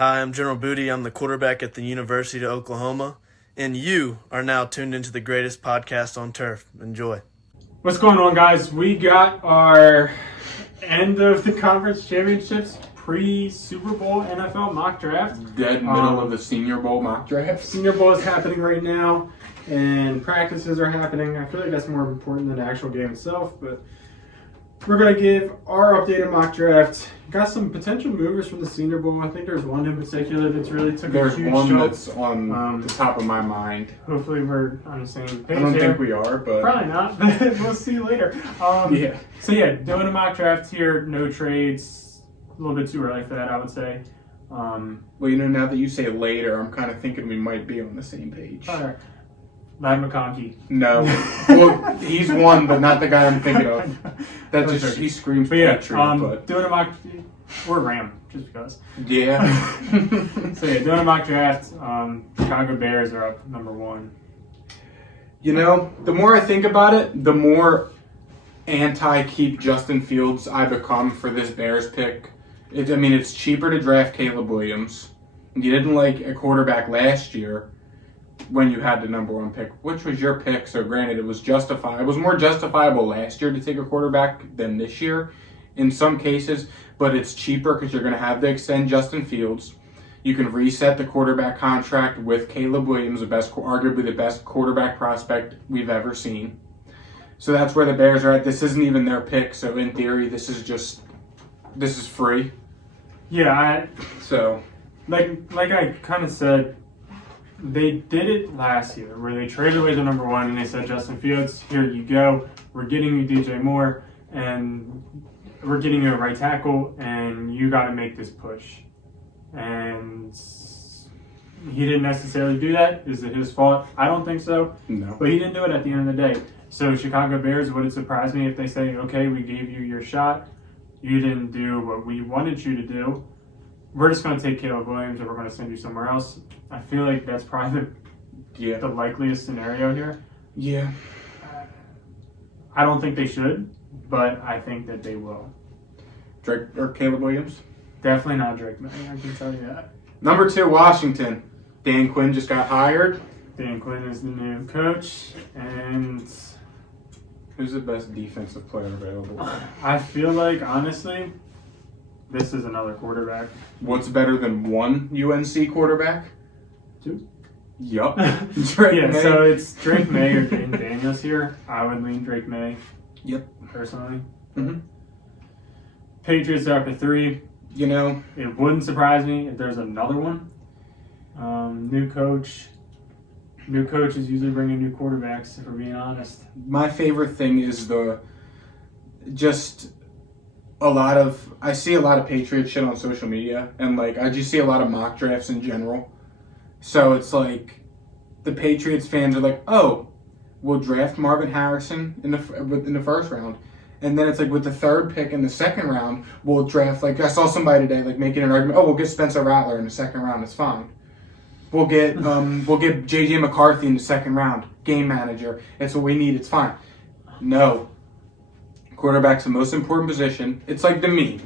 Hi, I'm General Booty. I'm the quarterback at the University of Oklahoma, and you are now tuned into the greatest podcast on turf. Enjoy. What's going on, guys? We got our end of the conference championships pre-Super Bowl NFL mock draft. Dead middle of the Senior Bowl mock draft. Senior Bowl is happening right now, and practices are happening. I feel like that's more important than the actual game itself, but we're going to give our updated mock draft. Got some potential movers from the Senior Bowl. I think there's one in particular that's really took There's a huge one jump. that's on the top of my mind. Hopefully we're on the same page. I don't here. think we are, but Probably not, but we'll see later. yeah. So yeah, doing a mock draft here, no trades. A little bit too early for that, I would say. Well, now that you say later, I'm kind of thinking we might be on the same page. All right. Matt McConkey. No. Well, he's one, but not the guy I'm thinking of. That just, he screams Patriot, but doing a mock, or Ram, just because. yeah. So yeah, doing a mock draft, Chicago Bears are up number one. The more I think about it, the more anti-keep Justin Fields I become for this Bears pick. It's cheaper to draft Caleb Williams. You didn't like a quarterback last year when you had the number one pick, which was your pick. So granted, it was justified. It was more justifiable last year to take a quarterback than this year in some cases, but it's cheaper because you're going to have to extend Justin Fields. You can reset the quarterback contract with Caleb Williams, arguably the best quarterback prospect we've ever seen. So that's where the Bears are at. This isn't even their pick, so in theory, this is free. Yeah, So like I kind of said, they did it last year where they traded away the number one and they said, Justin Fields, here you go. We're getting you DJ Moore and we're getting you a right tackle and you got to make this push. And he didn't necessarily do that. Is it his fault? I don't think so. no. But he didn't do it at the end of the day. So Chicago Bears, would it surprise me if they say, okay, we gave you your shot. You didn't do what we wanted you to do. We're just going to take Caleb Williams and we're going to send you somewhere else. I feel like that's probably the likeliest scenario here. Yeah. I don't think they should, but I think that they will. Drake or Caleb Williams. Definitely not Drake May, I can tell you that. Number 2, Washington. Dan Quinn just got hired. Dan Quinn is the new coach, and Who's the best defensive player available? I feel like, honestly, this is another quarterback. What's better than one UNC quarterback? 2. Yup. So it's Drake May or Jaden Daniels here. I would lean Drake May. Yep. Personally. Mm-hmm. Patriots are up at 3. It wouldn't surprise me if there's another one. New coach. New coaches usually bring in new quarterbacks, if we're being honest. My favorite thing is I see a lot of Patriot shit on social media, and I just see a lot of mock drafts in general. So it's like the Patriots fans are like, oh, we'll draft Marvin Harrison in the first round. And then it's like with the third pick in the second round, we'll draft, I saw somebody today making an argument, oh, we'll get Spencer Rattler in the second round, it's fine. We'll get J.J. McCarthy in the second round, game manager. It's what we need, it's fine. No. Quarterback's the most important position. It's like the meme.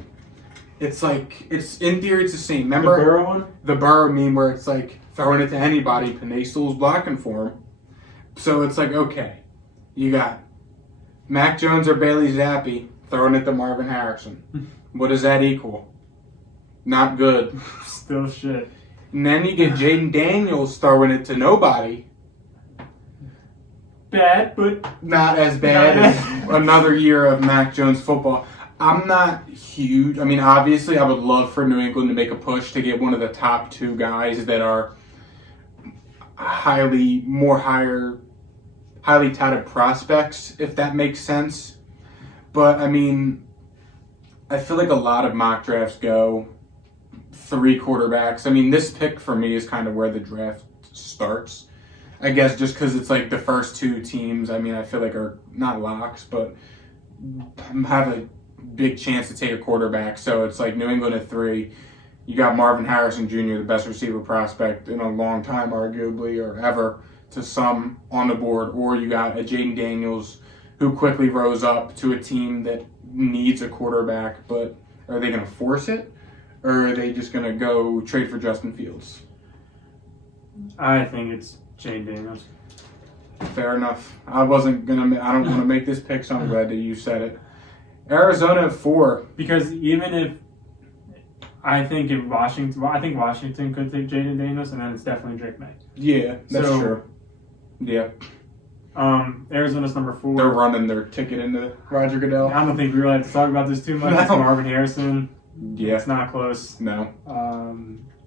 It's in theory it's the same. Remember The Burrow one? The Burrow meme where it's throwing it to anybody, Panay Sewell's blocking for him. So it's okay, you got Mac Jones or Bailey Zappi throwing it to Marvin Harrison. What does that equal? Not good. Still shit. And then you get Jaden Daniels throwing it to nobody. Bad, but Not as bad as another year of Mac Jones football. I'm not huge. Obviously, I would love for New England to make a push to get one of the top 2 guys that are highly touted prospects, if that makes sense. But, I feel like a lot of mock drafts go 3 quarterbacks. This pick for me is kind of where the draft starts. I guess just because it's the first 2 teams, I feel like are not locks, but have a big chance to take a quarterback. So it's New England at 3. You got Marvin Harrison Jr., the best receiver prospect in a long time, arguably, or ever to some on the board. Or you got a Jaden Daniels who quickly rose up to a team that needs a quarterback, but are they going to force it? Or are they just going to go trade for Justin Fields? I think it's Jane Daniels. Fair enough. I don't want to make this pick, so I'm glad that you said it. Arizona at 4. Because even if I think Washington could take Jaden Daniels, and then it's definitely Drake May. Yeah, that's true. Yeah. Arizona's number 4. They're running their ticket into Roger Goodell. I don't think we really have to talk about this too much. No. It's Marvin Harrison. Yeah. It's not close. No.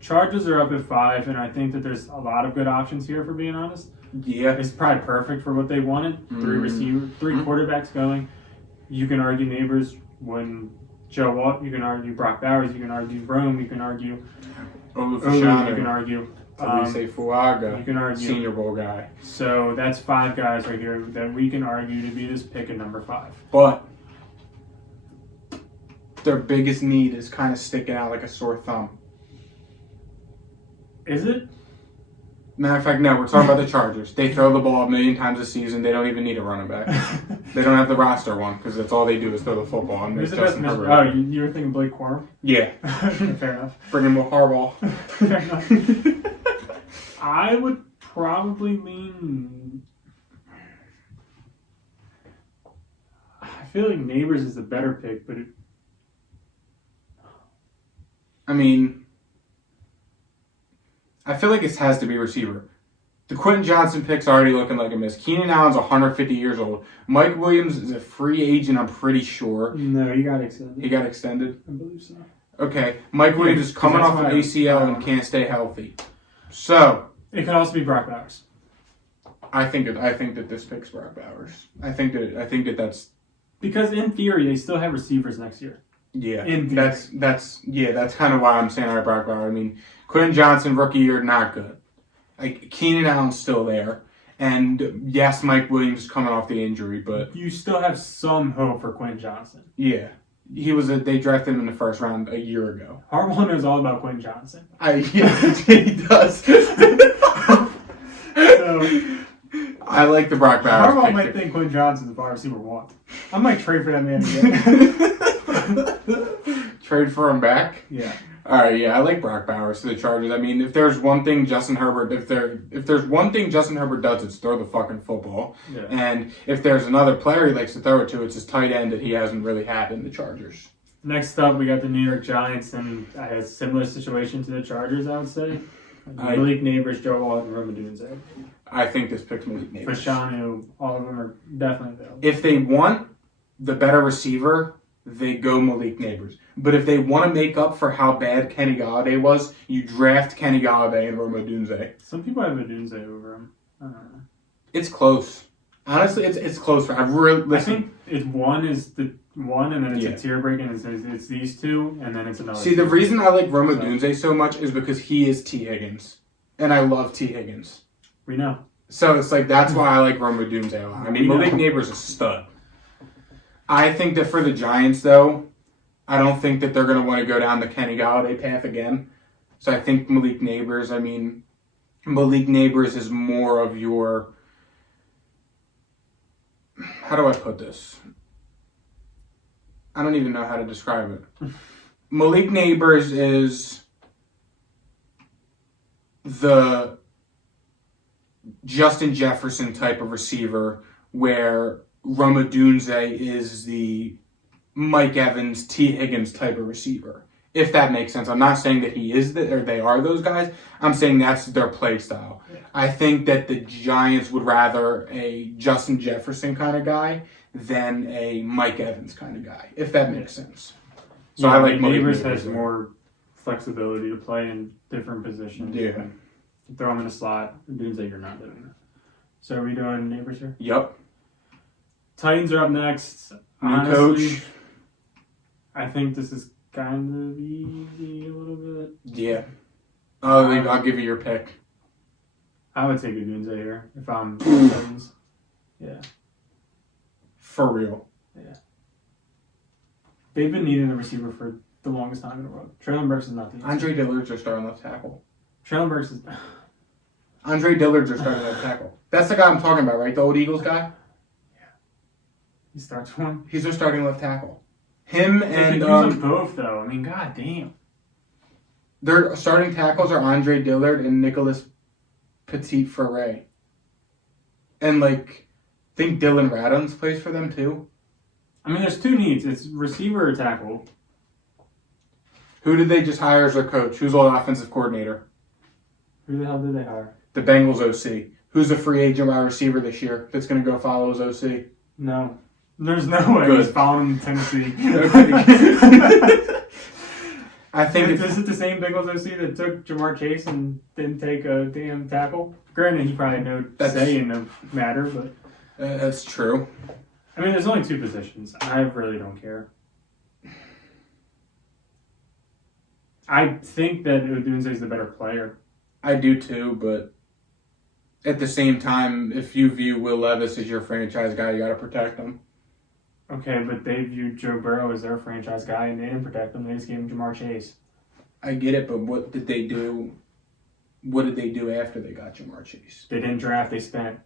Chargers are up at 5, and I think that there's a lot of good options here, for being honest. Yeah. It's probably perfect for what they wanted. 3 quarterbacks going. You can argue Neighbors when Joe Walt. You can argue Brock Bowers. You can argue Rome. You can argue You can argue Talise Fuaga. You can argue Senior Bowl guy. So that's 5 guys right here that we can argue to be this pick at number 5. But their biggest need is kind of sticking out like a sore thumb. Is it? Matter of fact, no, we're talking about the Chargers. They throw the ball a million times a season. They don't even need a running back. They don't have the roster one because that's all they do is throw the football. And Who's it's the best? Justin Herbert. Oh, you were thinking Blake Corum? Yeah. Fair enough. Bring him with Harbaugh. Fair enough. I would probably lean. I feel like Neighbors is the better pick, but I mean, I feel like it has to be receiver. The Quentin Johnson pick's already looking like a miss. Keenan Allen's 150 years old. Mike Williams is a free agent, I'm pretty sure. no, he got extended. He got extended? I believe so. Okay. Mike Williams is coming off an ACL and can't stay healthy. So, It could also be Brock Bowers. I think that this pick's Brock Bowers. I think that that's Because in theory, they still have receivers next year. yeah. In That's kind of why I'm saying all right, Brock Bowers. I mean, Quentin Johnson rookie year not good. Like Keenan Allen's still there, and yes, Mike Williams is coming off the injury, but You still have some hope for Quentin Johnson. yeah, they drafted him in the first round a year ago. Harbaugh knows all about Quentin Johnson. He does. So I like the Brock Bowers. Harbaugh pick might here. think Quentin Johnson's the wide receiver 1. I might trade for that man again. Trade for him back. Yeah. All right, yeah, I like Brock Bowers to the Chargers. I mean, if there's one thing Justin Herbert does, it's throw the fucking football. Yeah. And if there's another player he likes to throw it to, it's his tight end that he hasn't really had in the Chargers. Next up, we got the New York Giants, and a similar situation to the Chargers, I would say. Malik Neighbors, Joe Walt, and Rome Odunze. I think this pick's Malik Neighbors. Fashanu, all of them are definitely available. If they want the better receiver, they go Malik Neighbors. But if they want to make up for how bad Kenny Galladay was, you draft Kenny Galladay and Rome Odunze. Some people have Odunze over him. I don't know. It's close. Honestly, it's close. I think it's one, and then it's Yeah. a tier break, and it's these two, and then it's another. See, the tier. reason I like Rome Odunze so much is because he is T. Higgins. And I love T. Higgins. We know. So it's like, that's why I like Rome Odunze a lot. I mean, Malik Neighbors is a stud. I think that for the Giants, though, I don't think that they're going to want to go down the Kenny Galladay path again. So I think Malik Neighbors is more of your... How do I put this? I don't even know how to describe it. Malik Neighbors is the Justin Jefferson type of receiver, where Rome Odunze is the Mike Evans, T. Higgins type of receiver. If that makes sense. I'm not saying that he is or they are those guys. I'm saying that's their play style. Yeah. I think that the Giants would rather a Justin Jefferson kind of guy than a Mike Evans kind of guy, if that makes sense. So yeah, I like Neighbors has more flexibility to play in different positions. Yeah. You throw him in a slot, Odunze, you're not doing that. So are we doing Neighbors here? Yep. Titans are up next. New coach. I think this is kind of easy a little bit. Yeah. I'll give you your pick. I would take Odunze here if I'm Titans. Yeah. For real. Yeah. They've been needing a receiver for the longest time in a row. Traylon Burks is not the answer. Andre Dillard's their starting left tackle. Traylon Burks is... Andre Dillard's their starting left tackle. That's the guy I'm talking about, right? The old Eagles guy? He starts one. He's their starting left tackle. Him They and could use them both, though. I mean, god damn. Their starting tackles are Andre Dillard and Nicholas Petit-Ferret. And, like, I think Dylan Radons plays for them, too. I mean, there's two needs. It's receiver or tackle. Who did they just hire as their coach? Who's the offensive coordinator? Who the hell did they hire? The Bengals OC. Who's a free agent wide receiver this year that's going to go follow his OC? No. There's no way Good. he's following him to Tennessee. I think Is it the same Bengals OC that took Jamar Chase and didn't take a damn tackle? Granted, he probably had no say in the matter, but... that's true. I mean, there's only two positions. I really don't care. I think that Odunze's the better player. I do too, but at the same time, if you view Will Levis as your franchise guy, you got to protect him. Okay, but they viewed Joe Burrow as their franchise guy, and they didn't protect him. They just gave him Jamar Chase. I get it, but what did they do? What did they do after they got Jamar Chase? They didn't draft. They spent.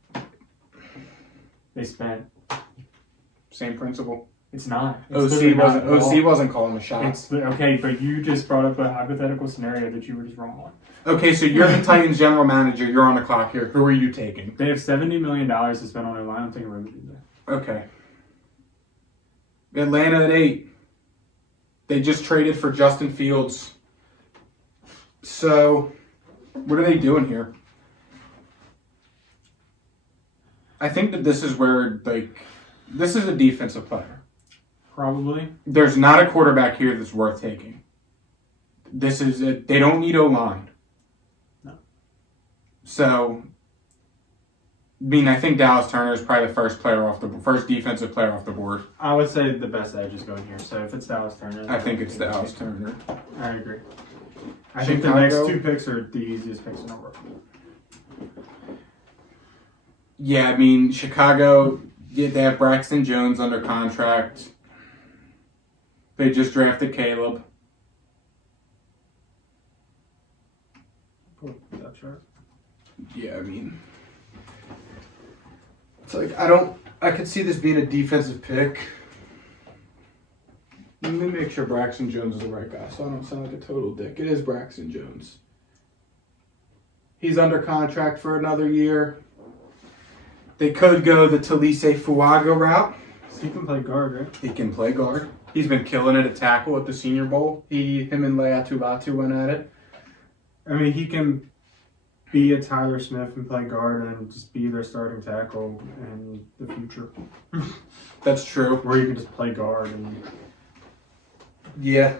Same principle. It's not. It's OC wasn't calling the shots. Okay, but you just brought up a hypothetical scenario that you were just wrong on. Okay, so you're the Titans general manager. You're on the clock here. Who are you taking? They have $70 million to spend on their line. I'm taking Rosen. Okay. Atlanta at 8. They just traded for Justin Fields. So, what are they doing here? I think that this is where, this is a defensive player. Probably. There's not a quarterback here that's worth taking. They don't need O-line. No. So, I think Dallas Turner is probably the first defensive player off the board. I would say the best edge is going here. So if it's Dallas Turner, I think it's Dallas Turner. I agree. I think the next two picks are the easiest picks in the world. Yeah, Chicago, they have Braxton Jones under contract. They just drafted Caleb. That's right. Yeah, it's like, I could see this being a defensive pick. Let me make sure Braxton Jones is the right guy so I don't sound like a total dick. It is Braxton Jones. He's under contract for another year. They could go the Talise Fuaga route. So he can play guard, right? He can play guard. He's been killing it at tackle at the Senior Bowl. Him and Leatu Latu went at it. I mean, he can be a Tyler Smith and play guard and just be their starting tackle in the future. That's true. Or you can just play guard and... Yeah,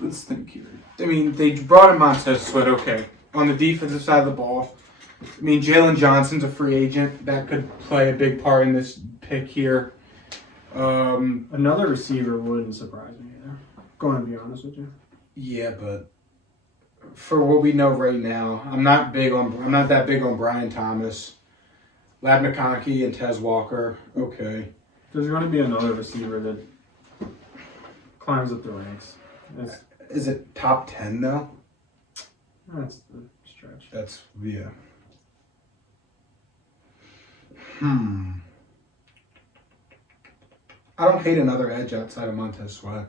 let's think here. They brought in Montez Sweat, okay. On the defensive side of the ball, Jalen Johnson's a free agent. That could play a big part in this pick here. Another receiver wouldn't surprise me either. Going to be honest with you. Yeah, but for what we know right now, I'm not that big on Brian Thomas. Lab McConkey and Tez Walker, okay. There's going to be another receiver that climbs up the ranks. Is it top 10 though? That's the stretch. That's, yeah. I don't hate another edge outside of Montez Sweat.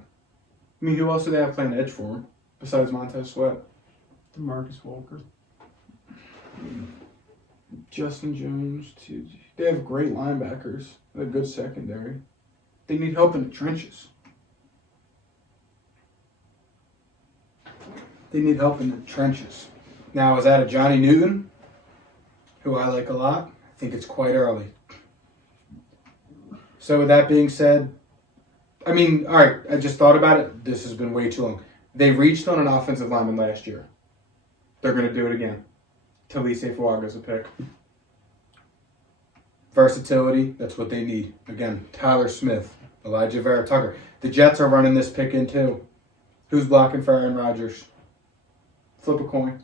Who else do they have playing edge for him besides Montez Sweat? DeMarcus Walker. Justin Jones, too. They have great linebackers. A good secondary. They need help in the trenches. Now, is that a Johnny Newton, who I like a lot? I think it's quite early. So with that being said, all right, I just thought about it. This has been way too long. They reached on an offensive lineman last year. They're going to do it again. Talise Fuaga's a pick. Versatility, that's what they need. Again, Tyler Smith, Elijah Vera Tucker. The Jets are running this pick in too. Who's blocking for Aaron Rodgers? Flip a coin.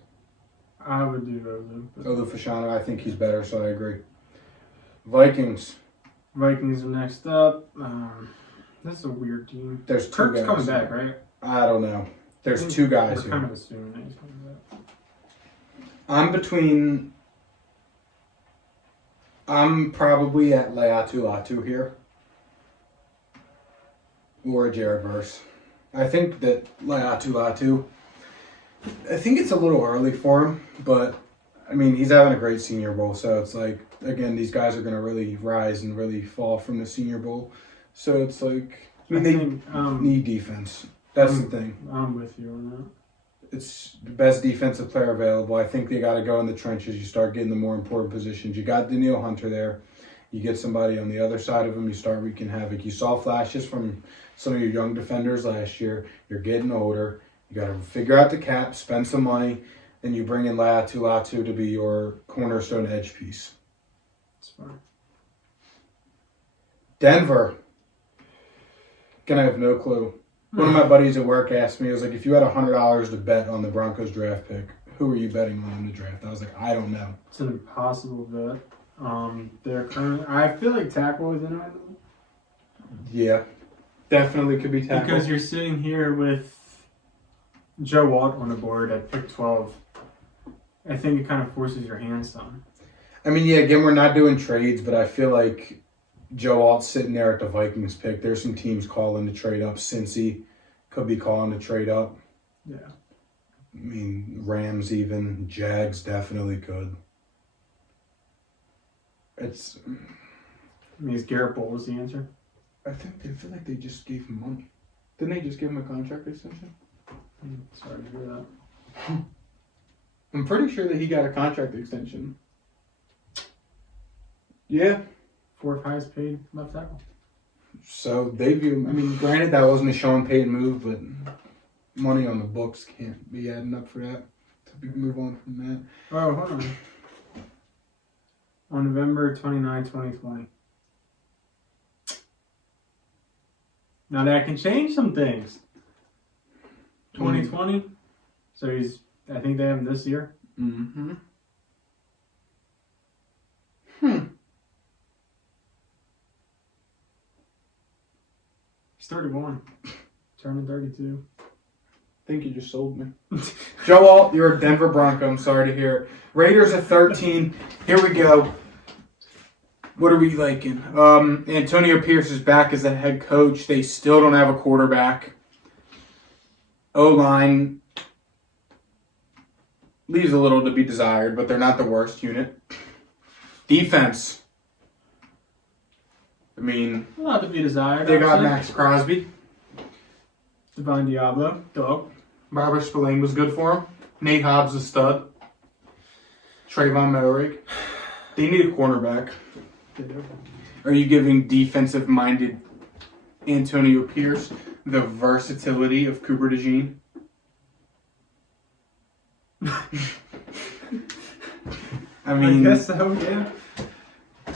I would do Olu. Olu Fashanu, I think he's better, so I agree. Vikings are next up. This is a weird team. There's two Kirk's guys. coming back, right? I don't know. There's two guys We're here. kind of assuming that he's coming back. I'm probably at Leatu Latu here. or Jared Verse. I think that Latu, I think it's a little early for him, but I mean, he's having a great Senior Bowl, so it's like, again, these guys are going to really rise and really fall from the Senior Bowl. So it's like, I mean, they need defense. That's the thing. I'm with you on that. It's the best defensive player available. I think they got to go in the trenches. You start getting the more important positions. You got Daniil Hunter there. You get somebody on the other side of him. You start wreaking havoc. You saw flashes from some of your young defenders last year. You're getting older. You got to figure out the cap, spend some money, and you bring in Latu to be your cornerstone edge piece. That's fine. Denver. Gonna have no clue. One of my buddies at work asked me, I was like, if you had $100 to bet on the Broncos draft pick, who are you betting on in the draft? I was like, I don't know. It's an impossible bet. They're currently, I feel like tackle is in it. Yeah, definitely could be tackle. Because you're sitting here with Joe Alt on the board at pick 12. I think it kind of forces your hand some. I mean, yeah, again, we're not doing trades, but I feel like Joe Alt's sitting there at the Vikings pick. There's some teams calling to trade up. Cincy could be calling to trade up. Yeah. I mean, Rams even. Jags definitely could. It's. I mean, is Garrett Bowles the answer? I feel like they just gave him money. Didn't they just give him a contract extension? Sorry to hear that. I'm pretty sure that he got a contract extension. Yeah. Fourth highest paid left tackle. So they view him. I mean, granted, that wasn't a Sean Payton move, but money on the books can't be adding up for that. So we can move on from that. Oh, hold on. On November 29, 2020. Now that can change some things. 2020. So I think they have him this year. Mm-hmm. He's 31. Turning 32. I think you just sold me. Joe Alt, you're a Denver Bronco. I'm sorry to hear it. Raiders at 13. Here we go. What are we liking? Antonio Pierce is back as the head coach. They still don't have a quarterback. O-line leaves a little to be desired, but they're not the worst unit. Defense. I mean, A lot to be desired. they got obviously. Max Crosby. Divine Diablo. Dog. Barbara Spillane was good for him. Nate Hobbs a stud. Trayvon Moehrig. They need a cornerback. They do. Are you giving defensive-minded Antonio Pierce the versatility of Cooper DeJean? I guess so, yeah.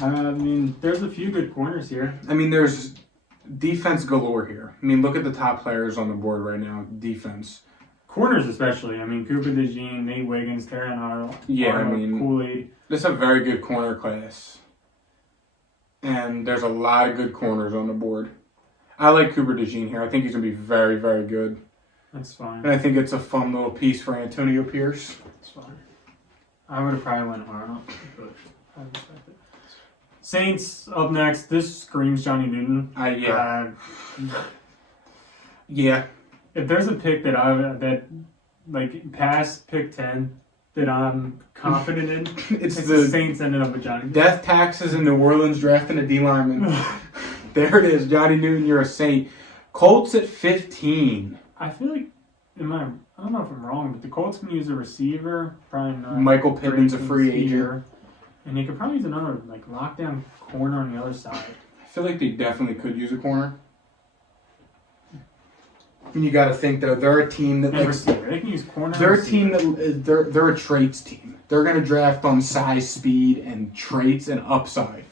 I mean, there's a few good corners here. I mean, there's defense galore here. I mean, look at the top players on the board right now. Defense. Corners especially. I mean, Cooper DeJean, Nate Wiggins, Terran Arnold, Yeah, I mean, Kool-Aid. this is a very good corner class. And there's a lot of good corners on the board. I like Cooper DeJean here. I think he's going to be very, very good. That's fine. And I think it's a fun little piece for Antonio Pierce. That's fine. I would have probably went Arnold, but I respect it. Saints up next. This screams Johnny Newton. Yeah. Yeah. If there's a pick that like past pick 10 that I'm confident in, It's it's the the Saints ended up with Johnny Newton. death taxes in New Orleans drafting a D lineman. There it is, Johnny Newton. You're a saint. Colts at 15. I feel like, I don't know if I'm wrong, but the Colts can use a receiver. Probably not. Michael Pittman's a free Grayson agent. here. And they could probably use another like lockdown corner on the other side. I feel like they definitely could use a corner. And you got to think though, they're a team that And like receiver. They can use corner. they're and a team receiver. that they're a traits team. They're gonna draft on size, speed, and traits and upside.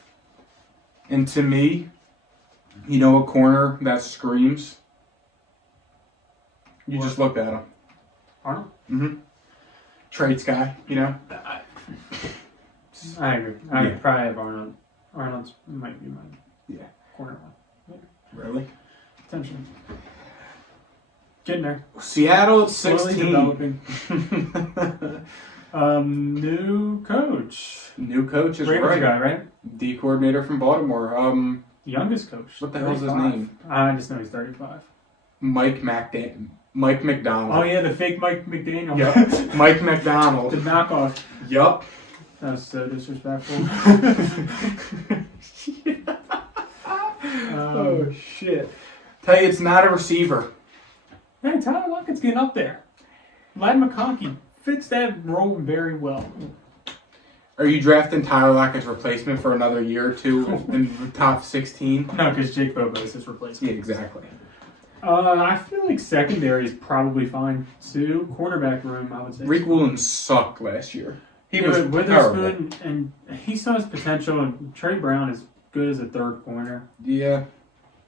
And to me, you know, a corner that screams. You just looked at him. Arnold? Mm-hmm. Traits guy, you know. I agree. I Yeah. probably have Arnold. Arnold's might be my corner one. Really? Potentially. Getting there. Seattle at Slowly 16. developing. New coach. New coach is Ravens right. guy, right? D coordinator from Baltimore. Youngest coach. What the hell's his 35. name? I just know he's 35. Mike McDonald. Oh yeah, the fake Mike McDaniel. Yep. Mike The McDonald. knockoff. Yup. That was so disrespectful. Oh shit. Tell you, it's not a receiver. Hey, Tyler Lockett's getting up there. Ladd McConkey fits that role very well. Are you drafting Tyler Lockett's replacement for another year or two in the top 16? No, because Jake Bobo is his replacement. Yeah, exactly. I feel like secondary is probably fine too. Quarterback room, I would say. Reek Williams sucked last year. He Yeah, was but Witherspoon, and he saw his potential, and Trey Brown is good as a third corner. Yeah.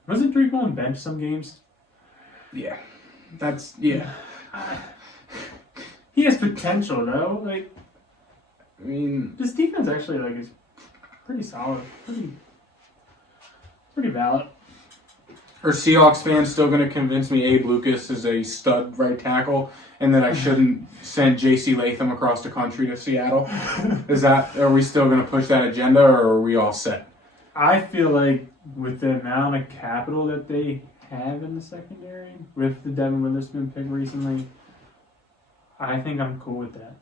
Wasn't Drake on bench some games? Yeah. That's, yeah. He has potential though. Like, I mean, this defense actually is pretty solid, pretty valid. are Seahawks fans still going to convince me Abe Lucas is a stud right tackle and that I shouldn't send J.C. Latham across the country to Seattle? Are we still going to push that agenda, or are we all set? I feel like with the amount of capital that they have in the secondary, with the Devin Witherspoon pick recently, I think I'm cool with that.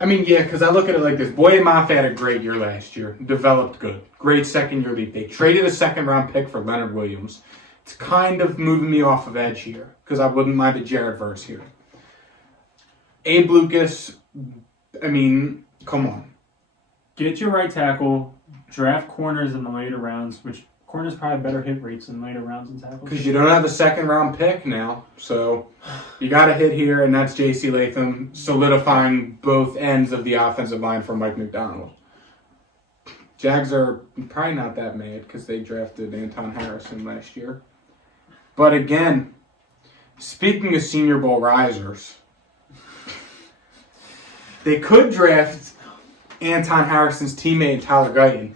I mean, yeah, because I look at it like this. Boye Mafe had a great year last year. Developed good. Great second-year leap. They traded a second-round pick for Leonard Williams. It's kind of moving me off of edge here, because I wouldn't mind a Jared Verse here. Abe Lucas, I mean, come on. Get your right tackle, draft corners in the later rounds, which corners probably better hit rates in later rounds than tackles. Because you don't have a second-round pick now, so you got to hit here, and that's J.C. Latham solidifying both ends of the offensive line for Mike McDonald. Jags are probably not that mad because they drafted Anton Harrison last year. But again, speaking of Senior Bowl risers, they could draft Anton Harrison's teammate Tyler Guyton,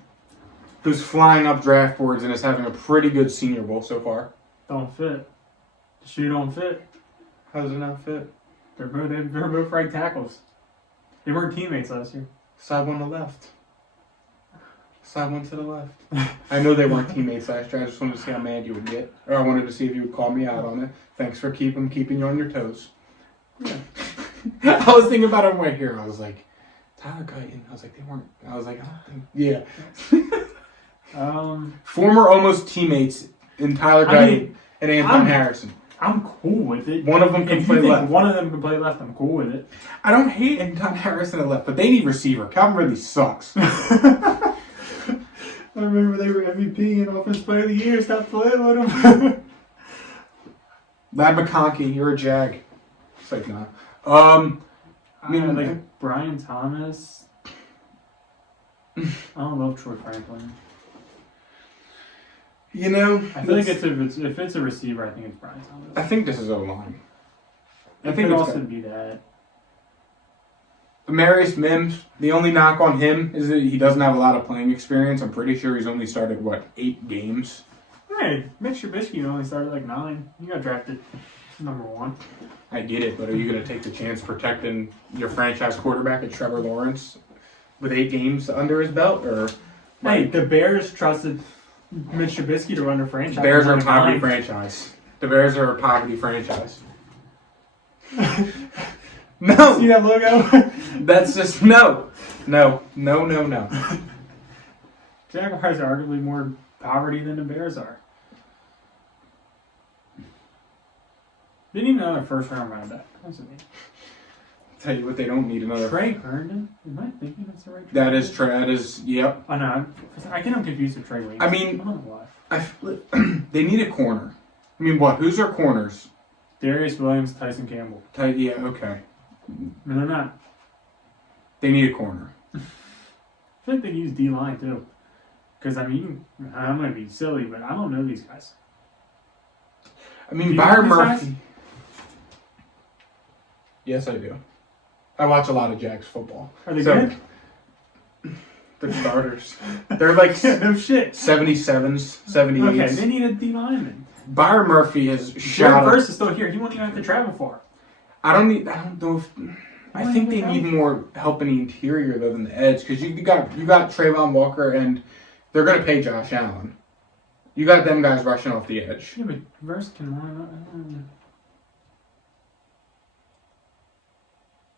who's flying up draft boards and is having a pretty good Senior Bowl so far. Don't fit. The shoe don't fit. How does it not fit? They're both right tackles. They weren't teammates last year. Side one to the left. Side one to the left. I know they weren't teammates last year. I just wanted to see how mad you would get. Or I wanted to see if you would call me out on it. Thanks for keeping you on your toes. Yeah. I was thinking about it right here. I was like, Tyler Guyton. I was like, they weren't. I was like, I don't think. Yeah. Former almost teammates in Tyler Guyton and Anton Harrison. I'm cool with it. One of them can play left. One of them can play left. I'm cool with it. I don't hate Anton Harrison at left, but they need receiver. Calvin really sucks. I remember they were MVP and Offensive Player of the Year. Stop playing with him. Ladd McConkey, you're a Jag. It's like, nah. I mean, like Brian Thomas. I don't love Troy Franklin. You know, I feel like if it's a receiver, I think it's Brian Thomas. I think this is O-line. It could also be that. Amarius Mims, the only knock on him is that he doesn't have a lot of playing experience. I'm pretty sure he's only started, 8 games? Hey, Mitch Trubisky only started 9. He got drafted number 1. I get it, but are you going to take the chance protecting your franchise quarterback at Trevor Lawrence with 8 games under his belt? Or hey, the Bears trusted Mitch Trubisky to run their franchise. Bears are a poverty franchise. The Bears are a poverty franchise. No! See that logo? That's just, no. No. Jaguars are arguably more poverty than the Bears are. Didn't even know their first round running back. That's amazing. Tell you what, they don't need another. Trey Herndon? Am I thinking that's the right That is, yep. Oh, no. I get them confused with Trey Williams. I mean, I don't know why. they need a corner. I mean, what? Who's their corners? Darius Williams, Tyson Campbell. Yeah, okay. No, they're not. They need a corner. I feel like they use D-line, too. Because, I mean, I'm going to be silly, but I don't know these guys. I mean, Do you Byron know these Murphy. guys? Yes, I do. I watch a lot of Jags football. Are they good? They're starters. They're like no shit. 77s, 78s. Okay, they need a D-lineman. Byron Murphy has Jared shot. Verse is still here. He won't even have to travel far. I don't know if. I think they need more help in the interior though than the edge because you got Trayvon Walker and they're gonna pay Josh Allen. You got them guys rushing off the edge. Yeah, but Verse can run.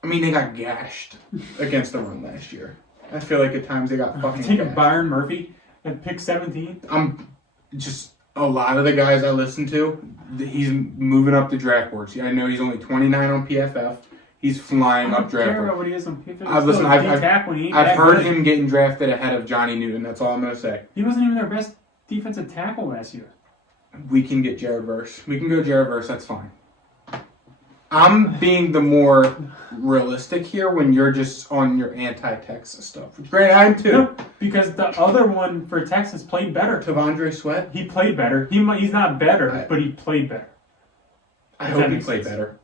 I mean, they got gashed against the run last year. I feel like at times they got fucking Taking gashed. Byron Murphy at pick 17. I'm just a lot of the guys I listen to. He's moving up the draft boards. I know he's only 29 on PFF. He's flying up I don't draft care about boards. what he is on PFF. I've heard him getting drafted ahead of Johnny Newton. That's all I'm gonna say. He wasn't even their best defensive tackle last year. We can get Jared Verse. We can go Jared Verse. That's fine. I'm being the more realistic here when you're just on your anti-Texas stuff. Granted, I'm too. No, because the other one for Texas played better. Tavondre Sweat. He played better. He's not better, but he played better. I hope he played better.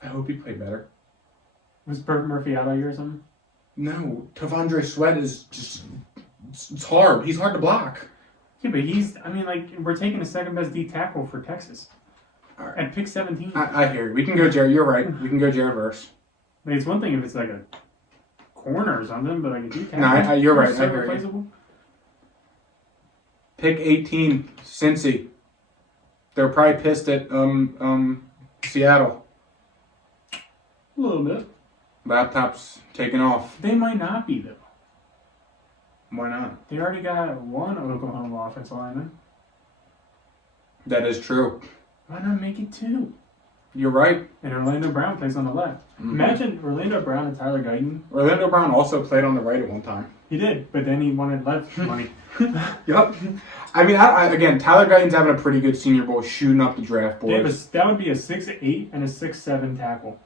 I hope he played better. Was Burt Murphy out all year or something? No, Tavondre Sweat is just, it's hard. He's hard to block. Yeah, but we're taking the second best D tackle for Texas. Right. At pick 17. I hear you. We can go Jared. You're right. We can go Jared Verse. Like, it's one thing if it's like a corner or something, but like a D tackle. No, you're right. So I hear you. replaceable. Pick 18, Cincy. They're probably pissed at Seattle. A little bit. Laptop's taking off. They might not be, though. Why not? They already got one Oklahoma offensive lineman. That is true. Why not make it two? You're right. And Orlando Brown plays on the left. Mm-hmm. Imagine Orlando Brown and Tyler Guyton. Orlando Brown also played on the right at one time. He did, but then he wanted left money. Yep. I mean, again, Tyler Guyton's having a pretty good Senior Bowl, shooting up the draft boards. That would be a 6'8" and a 6'7" tackle.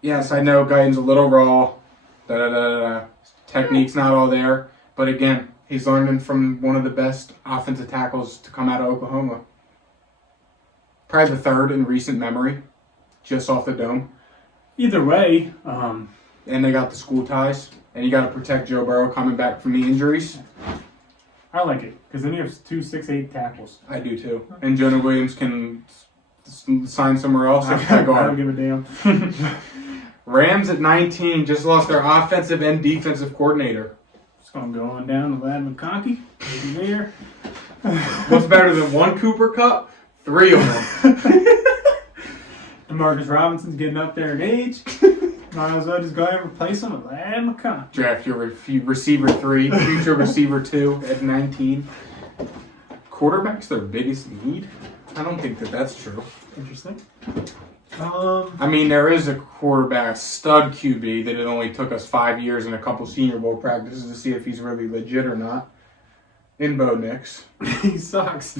Yes, I know Guyton's a little raw. Technique's not all there. But again, he's learning from one of the best offensive tackles to come out of Oklahoma. Probably the third in recent memory, just off the dome. Either way, And they got the school ties. And you got to protect Joe Burrow coming back from the injuries. I like it because then you have two 6'8" tackles. I do too. And Jonah Williams can sign somewhere else. I don't give a damn. Rams at 19 just lost their offensive and defensive coordinator. Just gonna go on down to Lad McConkey. There. What's better than one Cooper Cup? 3 of them. And Marcus Robinson's getting up there in age. Might as well just go ahead and replace him with Lad McConkey. Draft your receiver 3, future receiver 2 at 19. Quarterback's their biggest need? I don't think that's true. Interesting. I mean, there is a quarterback, stud QB, that it only took us 5 years and a couple Senior Bowl practices to see if he's really legit or not. In Bo Nix. He sucks.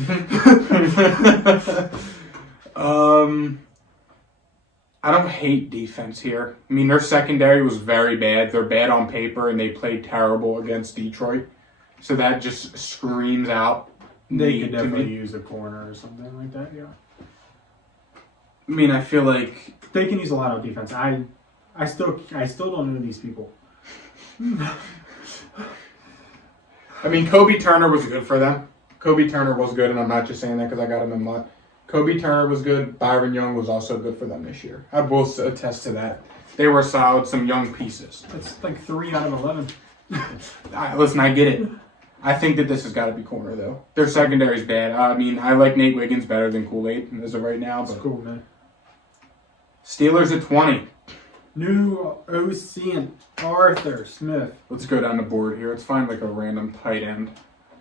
I don't hate defense here. I mean, their secondary was very bad. They're bad on paper, and they played terrible against Detroit. So that just screams out. They could definitely use a corner or something like that, yeah. I mean, I feel like they can use a lot of defense. I still don't know these people. I mean, Kobe Turner was good for them. Kobe Turner was good, and I'm not just saying that because I got him in Mutt. Kobe Turner was good. Byron Young was also good for them this year. I will attest to that. They were solid, some young pieces. That's like 3 out of 11. Listen, I get it. I think that this has got to be corner, though. Their secondary's bad. I mean, I like Nate Wiggins better than Kool-Aid as of right now. That's cool, man. Steelers at 20. New OC and Arthur Smith. Let's go down the board here. Let's find like a random tight end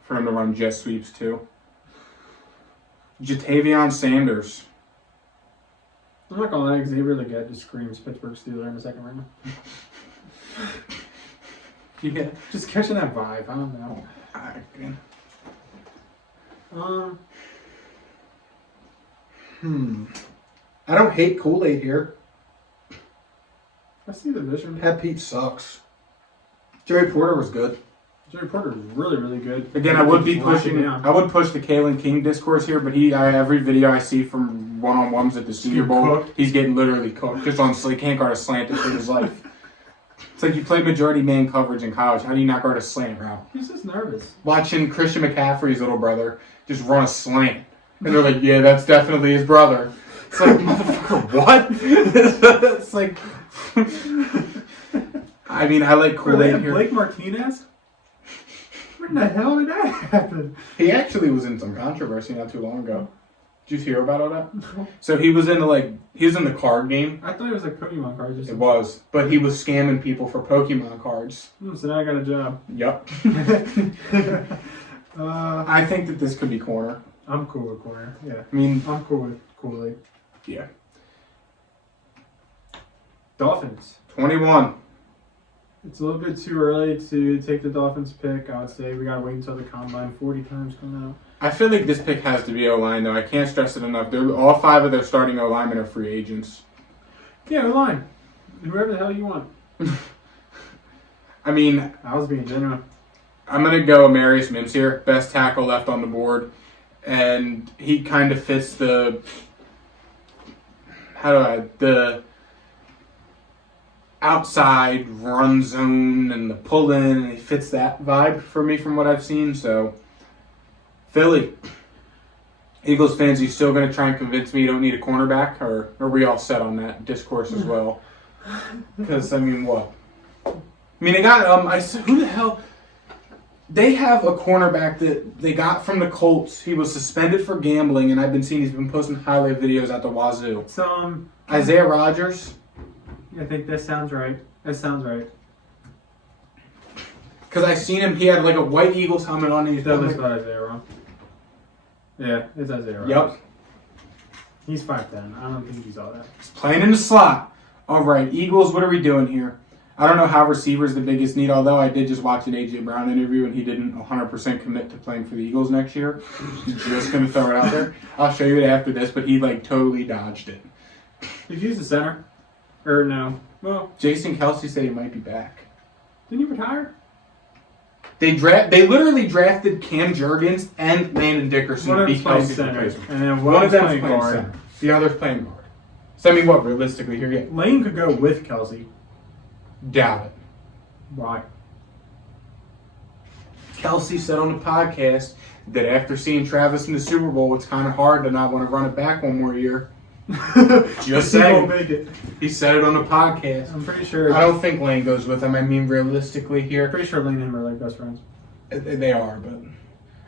for him to run jet sweeps to. Jatavion Sanders. I'm not gonna lie, because he really just screams Pittsburgh Steeler in the second round. Yeah. Just catching that vibe. I don't know. I don't hate Kool-Aid here. I see the vision. Pat Pete sucks. Jerry Porter was good. Jerry Porter is really, really good. Again, I would be pushing. I would push the Kalen King discourse here, but every video I see from one-on-ones at the Senior Bowl, he's getting literally cooked. Just on he can't guard a slant to save his life. It's like you played majority man coverage in college. How do you not guard a slant route? He's just nervous. Watching Christian McCaffrey's little brother just run a slant, and they're like, "Yeah, that's definitely his brother." It's like, motherfucker, what? It's like, I mean, I like Kool-Aid here. Blake Martinez? When the hell did that happen? He actually was in some controversy not too long ago. Did you hear about all that? So he was in the card game. I thought it was like Pokemon cards or something. It was, but he was scamming people for Pokemon cards. So now I got a job. Yep. I think that this could be corner. I'm cool with corner. Yeah. I mean, I'm cool with Kool-Aid. yeah. Dolphins. 21. It's a little bit too early to take the Dolphins pick. I would say we gotta wait until the combine 40 times come out. I feel like this pick has to be O-line, though. I can't stress it enough. All 5 of their starting O-linemen are free agents. Yeah, O-line. Whoever the hell you want. I mean, I was being genuine. I'm going to go Marius Mims here. Best tackle left on the board. And he kind of fits the outside run zone and the pull in. And he fits that vibe for me from what I've seen. So, Philly. Eagles fans, are you still going to try and convince me you don't need a cornerback? Or are we all set on that discourse as well? Because, I mean, what? I mean, they got, who the hell? They have a cornerback that they got from the Colts. He was suspended for gambling, and I've been seeing he's been posting highlight videos at the wazoo. So, Isaiah Rodgers? I think that sounds right. That sounds right. Because I seen him, he had like a white Eagles helmet on, and he's That was not Isaiah wrong. Yeah, it's Isaiah Rodgers. Yep. He's 5'10". I don't think he's all that. He's playing in the slot. All right, Eagles, what are we doing here? I don't know how receiver's the biggest need, although I did just watch an A.J. Brown interview, and he didn't 100% commit to playing for the Eagles next year. Just going to throw it out there. I'll show you it after this, but he, totally dodged it. Did you use the center? Or no? Well, Jason Kelsey said he might be back. didn't he retire? They literally drafted Cam Jurgens and Landon Dickerson One to of be them's playing Kelsey's center, replacement. and then One of them's playing playing guard. center. The other's playing guard. So I mean, what, realistically, here you Lane could go with Kelsey. doubt it. Why? Kelsey said on the podcast that after seeing Travis in the Super Bowl, it's kind of hard to not want to run it back one more year. Just He saying. won't make it. He said it on the podcast. I'm pretty sure. I don't think Lane goes with him. I mean, realistically I'm here, pretty sure Lane and him are like best friends. they are, but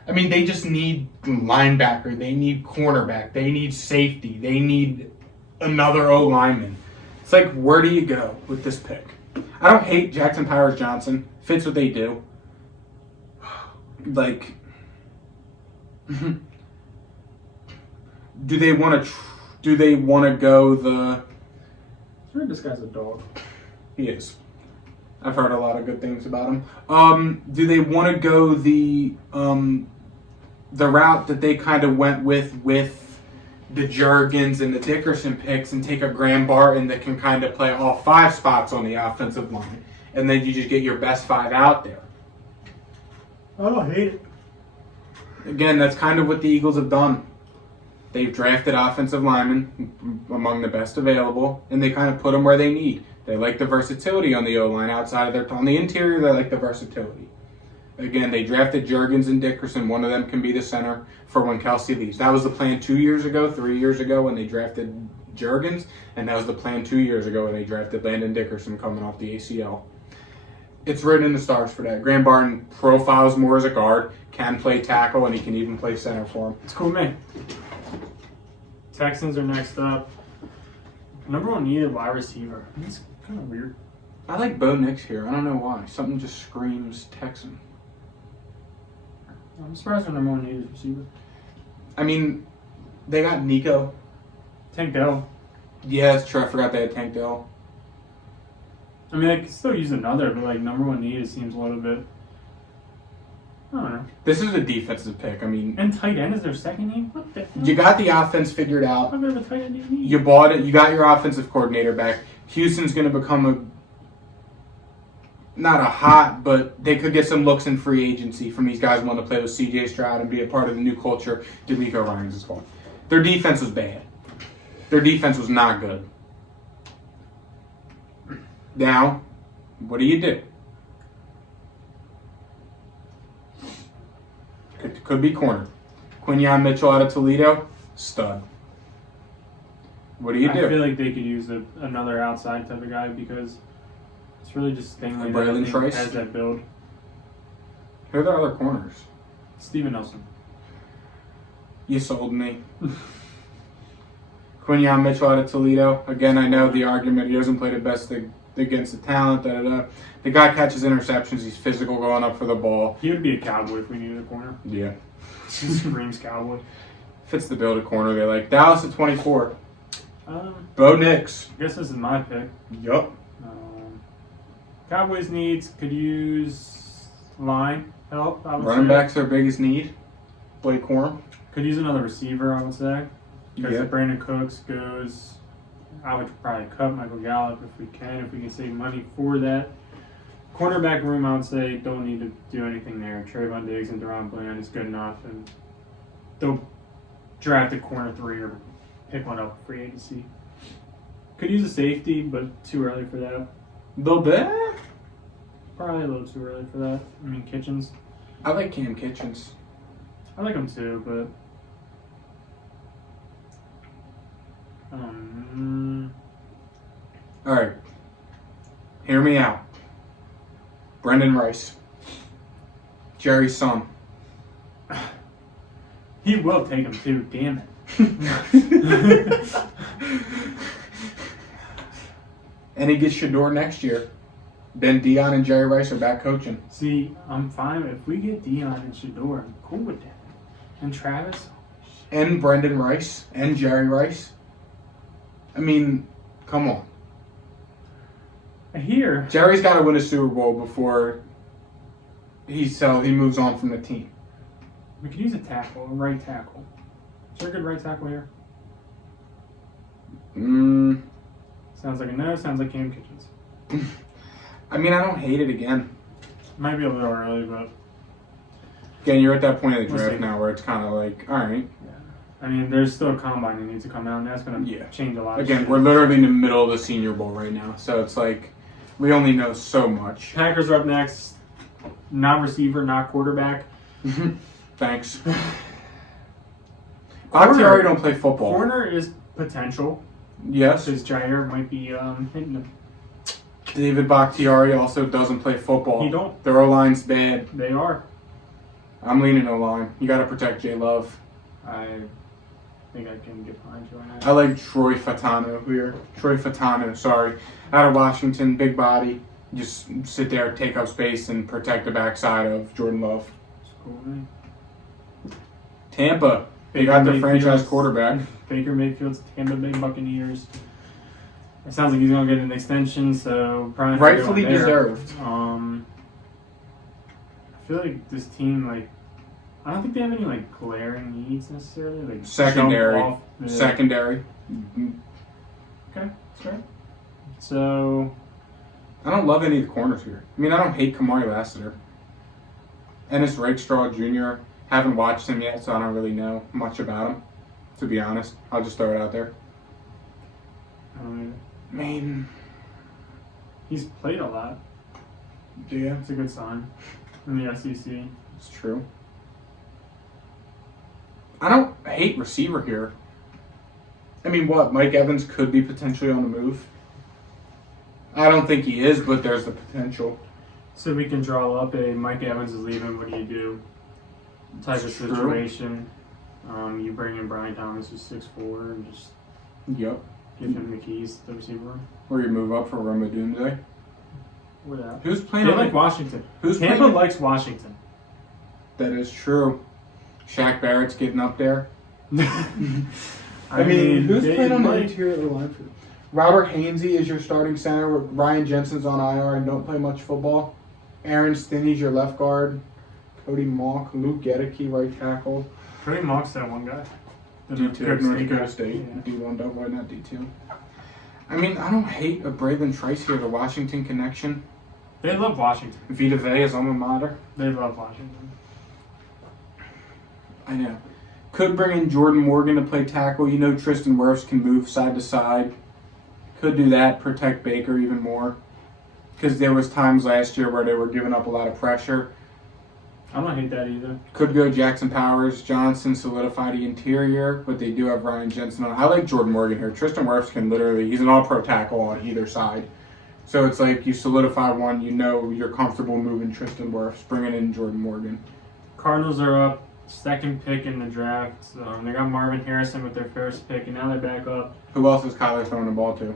I mean, they just need linebacker. They need cornerback. They need safety. They need another O lineman. It's like, where do you go with this pick? I don't hate Jackson Powers Johnson. Fits what they do. Like, do they want to go the? I heard this guy's a dog. He is. I've heard a lot of good things about him. Do they want to go the route that they kind of went with the Jurgens and the Dickerson picks and take a Graham Barton that can kind of play all 5 spots on the offensive line, and then you just get your best 5 out there? I don't hate it. Again, that's kind of what the Eagles have done. They've drafted offensive linemen among the best available, and they kind of put them where they need. They like the versatility on the O-line outside of on the interior, they like the versatility. Again, they drafted Jurgens and Dickerson. One of them can be the center for when Kelsey leaves. That was the plan 2 years ago, 3 years ago when they drafted Jurgens, and that was the plan 2 years ago when they drafted Landon Dickerson coming off the ACL. It's written in the stars for that. Graham Barton profiles more as a guard, can play tackle, and he can even play center for him. It's cool, man. Texans are next up. Number 1 needed wide receiver. It's kind of weird. I like Bo Nix here. I don't know why. Something just screams Texan. I'm surprised their number 1 needed receiver. I mean, they got Nico. Tank Dell. Yeah, it's true. I forgot they had Tank Dell. I mean, I could still use another, but number 1 needed seems a little bit. I don't know. This is a defensive pick. I mean, And tight end is their second name? What the hell? you got the offense figured out. What kind of a tight end do you need? You bought it. You got your offensive coordinator back. Houston's going to become not a hot, but they could get some looks in free agency from these guys wanting to play with C.J. Stroud and be a part of the new culture DeMeco Ryans is called. Their defense was bad. Their defense was not good. Now, what do you do? Could be corner. Quinyon Mitchell out of Toledo, stud. What do you do? I feel like they could use another outside type of guy because it's really just Stingley Braylon that I think Trice? has that build. Who are the other corners? Steven Nelson. You sold me. Quinyon Mitchell out of Toledo. Again, I know the argument. He doesn't play the best against the talent. The guy catches interceptions. He's physical going up for the ball. He would be a Cowboy if we needed a corner. Yeah. He screams Cowboy. Fits the build of corner they like. Dallas at 24. I Bo Nix. guess this is my pick. Yup. Cowboys needs could use line help. I would Running say. back's their biggest need. Blake Corum. Could use another receiver, I would say. Because Yeah. if Brandon Cooks goes, I would probably cut Michael Gallup if we can save money for that. Cornerback room, I would say, don't need to do anything there. Trayvon Diggs and Deron Bland is good enough, and they'll draft a corner 3 or pick one up free agency. Could use a safety, but too early for that. Little bit. Probably a little too early for that. I mean, Kitchens. I like Cam Kitchens. I like him too, but All right. Hear me out. Brendan Rice. Jerry's son. he will take him too. Damn it. And he gets Shador next year. Then Dion and Jerry Rice are back coaching. See, I'm fine if we get Dion and Shador. I'm cool with that. And Travis. And Brendan Rice and Jerry Rice. I mean, come on. Here, Jerry's got to win a Super Bowl before he moves on from the team. we could use a right tackle. Is there a good right tackle here? Sounds like a no. Sounds like Cam Kitchens. I mean, I don't hate it again. Might be a little early, but Again, you're at that point of the We'll draft see. now where it's kind of like, all right. I mean, there's still a combine that needs to come out, and that's going to Yeah. change a lot. Of Again, shit. we're literally in the middle of the Senior Bowl right now, so it's like we only know so much. Packers are up next. Not receiver, not quarterback. Thanks. Bakhtiari don't play football. Corner is potential Yes. because Jair might be hitting him. David Bakhtiari also doesn't play football. He don't. Their O-line's bad. They are. I'm leaning O-line. You got to protect J. Love. I think I can get behind you on that. I like Troy Fatano here. Troy Fatano, sorry. Out of Washington, big body. Just sit there, take up space, and protect the backside of Jordan Love. It's cool, man. Tampa. They got their Baker franchise Mayfield's- I Baker Mayfield's Tampa Bay Buccaneers. It sounds like he's going to get an extension, so probably not Rightfully going there. deserved. I feel like this team, I don't think they have any glaring needs necessarily. Secondary. jump off the- Secondary. Okay, that's right. So I don't love any of the corners here. I mean, I don't hate Kamari Lassiter. Ennis Rakestraw Jr. Haven't watched him yet, so I don't really know much about him, to be honest. I'll just throw it out there. I mean, I mean, he's played a lot. yeah, It's a good sign in the SEC. it's true. I don't hate receiver here. I mean, what? Mike Evans could be potentially on the move. I don't think he is, but there's the potential. So we can draw up a Mike Evans is leaving. What do you do? Type of It's true. situation. You bring in Brian Thomas, who's 6'4", and just Yep. give him the keys to the receiver room. Or you move up for Roma Doomsday. Or that. Who's They playing? like Washington. Who's Tampa playing? likes Washington. That is true. Shaq Barrett's getting up there. I mean, who's they playing on the might- interior of the line for? Robert Hainsey is your starting center. Ryan Jensen's on IR and don't play much football. Aaron Stinney's your left guard. Cody Mock, Luke Gedeke, right tackle. Cody Mock's that one guy. The D2, North North State Dakota guy. State. Yeah. D1 double, not D2. I mean, I don't hate a Braylon Trice here, the Washington connection. They love Washington. Vita Vea is alma mater. They love Washington. I know. Could bring in Jordan Morgan to play tackle. You know Tristan Wirfs can move side to side. Could do that, protect Baker even more. Because there was times last year where they were giving up a lot of pressure. I don't hate that either. Could go Jackson Powers, Johnson, solidify the interior, but they do have Ryan Jensen on. I like Jordan Morgan here. Tristan Wirfs can literally, he's an all-pro tackle on either side. So it's like you solidify one, you know you're comfortable moving Tristan Wirfs, bringing in Jordan Morgan. Cardinals are up, second pick in the draft. They got Marvin Harrison with their first pick, and now they're back up. Who else is Kyler throwing the ball to?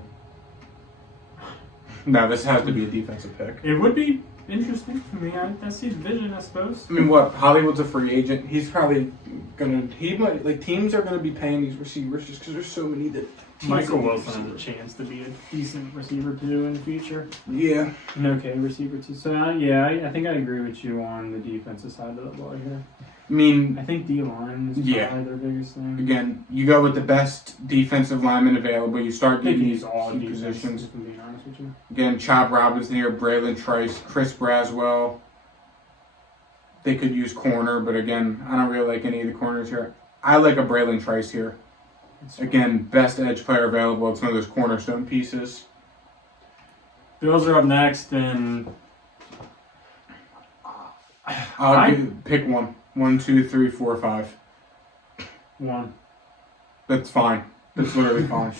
No, this has to be a defensive pick. It would be interesting. I mean, I see the vision, I suppose. I mean, what? Hollywood's a free agent. He's probably teams are gonna be paying these receivers just because there's so many that. Michael Wilson has a chance to be a decent receiver too in the future. Yeah. An okay receiver too. So I think I agree with you on the defensive side of the ball here. I mean, I think D-line is probably their biggest thing. Again, you go with the best defensive lineman available. You start They getting can these use all key defense, positions. if I'm being honest with you. Again, Chop Robinson here, Braylon Trice, Chris Braswell. They could use corner, but again, I don't really like any of the corners here. I like a Braylon Trice here. Again, best edge player available. It's one of those cornerstone pieces. Bills are up next, and Pick one. 1, 2, 3, 4, 5. one. That's fine. That's literally fine.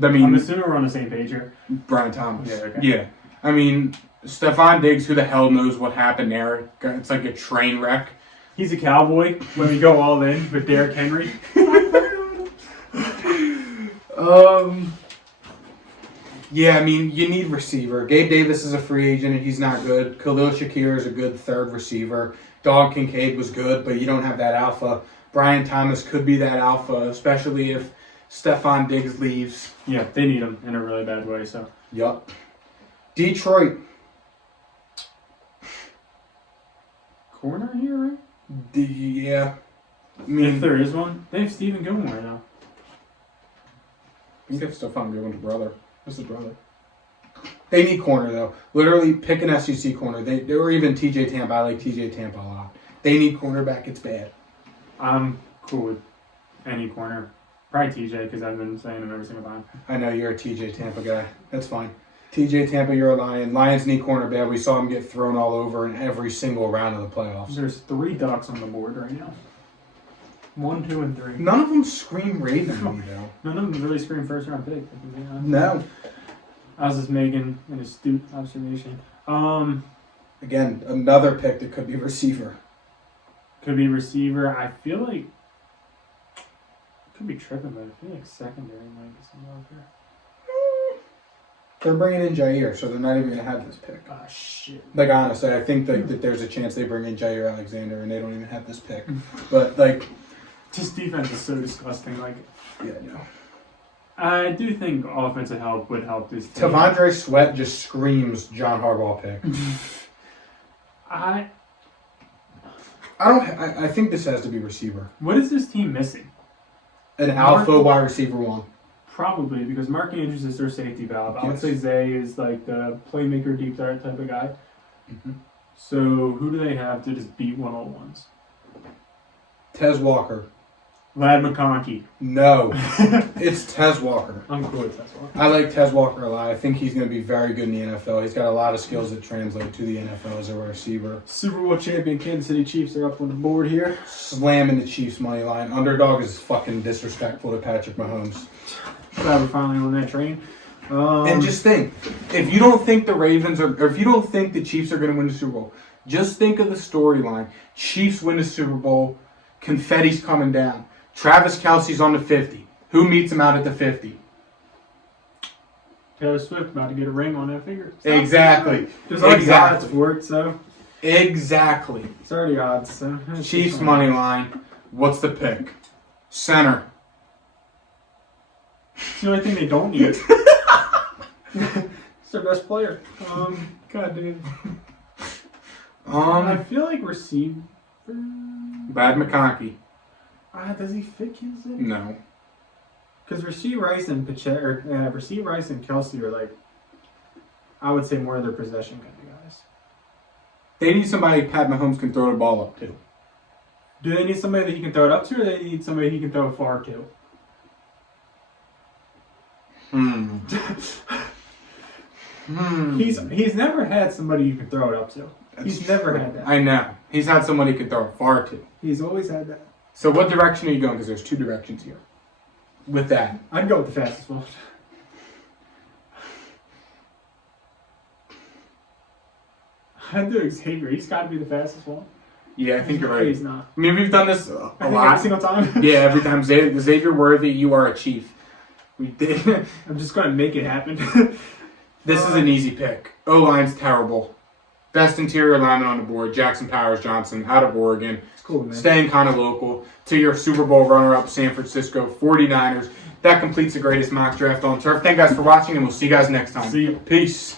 I I'm mean, assuming we're on the same page here. Brian Thomas. Yeah, okay. Yeah. I mean, Stephon Diggs, who the hell knows what happened there? It's like a train wreck. He's a cowboy when we go all in with Derrick Henry. Yeah, I mean, you need receiver. Gabe Davis is a free agent and he's not good. Khalil Shakir is a good third receiver. Dog Kincaid was good, but you don't have that alpha. Brian Thomas could be that alpha, especially if Stephon Diggs leaves. Yeah, they need him in a really bad way. So. Yup. Detroit. Corner here, right? Yeah. I If mean, there is one, they have Stephen Gilmore now. I think that's Stephon Gilmore's brother. That's his brother. They need corner, though. Literally, pick an SEC corner. They were even TJ Tampa. I like TJ Tampa a lot. They need cornerback. It's bad. I'm cool with any corner. Probably TJ, because I've been saying him every single time. I know you're a TJ Tampa guy. That's fine. TJ Tampa, you're a Lion. Lions need corner bad. We saw him get thrown all over in every single round of the playoffs. There's 3 Ducks on the board right now. 1, 2, and 3. None of them scream Raven to me, though. None of them really scream first round pick. if I'm being honest. No. I was just making an astute observation. Again, another pick that could be receiver. Could be receiver. I feel like could be tripping, but I feel like secondary might be some out there. They're bringing in Jair, so they're not even going to have this pick. Ah, shit. Like, honestly, I think that there's a chance they bring in Jair Alexander and they don't even have this pick. But, like... Just defense is so disgusting. Like, Yeah, no. I do think offensive help would help this team. Tavondre Sweat just screams John Harbaugh pick. I think this has to be receiver. What is this team missing? An alpha wide receiver one. Probably because Mark Andrews is their safety valve. I would Yes. say Zay is like the playmaker, deep threat type of guy. Mm-hmm. So who do they have to just beat 101s? Tez Walker. Lad McConkey. No. It's Tez Walker. I'm cool with that one. I like Tez Walker a lot. I think he's going to be very good in the NFL. He's got a lot of skills that translate to the NFL as a receiver. Super Bowl champion Kansas City Chiefs are up on the board here. Slamming the Chiefs money line. Underdog is fucking disrespectful to Patrick Mahomes. Glad we're finally on that train. And just think, if you don't think the Ravens are, or if you don't think the Chiefs are going to win the Super Bowl, just think of the storyline. Chiefs win the Super Bowl, confetti's coming down. Travis Kelce's on the 50. Who meets him out at the 50? Taylor Swift about to get a ring on that finger. Exactly. There's already Exactly. odds for it, so Exactly. it's already odds. So Chiefs money line. What's the pick? Center. It's the only thing they don't need. It's their best player. God damn. I feel like receiver. Bad McConkey. Does he fit Kansas City? No. Because Rasheed Rice and Rasheed Rice and Kelsey are like, I would say more of their possession kind of guys. They need somebody Pat Mahomes can throw the ball up to. Do they need somebody that he can throw it up to, or they need somebody he can throw it far to? He's never had somebody you can throw it up to. He's never had that. I know. He's had somebody he could throw it far to. He's always had that. So what direction are you going? Because there's 2 directions here. With that. I'd go with the fastest one. I do Xavier. He's got to be the fastest one. Yeah, I think you're No, right. He's not. I mean, we've done this a I think every lot. single time. Yeah, every time. Xavier Worthy, you are a chief. We did. I'm just going to make it happen. This is an easy pick. O-line's terrible. Best interior lineman on the board, Jackson Powers Johnson, out of Oregon. It's cool, man. Staying kind of local. To your Super Bowl runner-up, San Francisco 49ers. That completes the greatest mock draft on turf. Thank you guys for watching, and we'll see you guys next time. See you. Peace.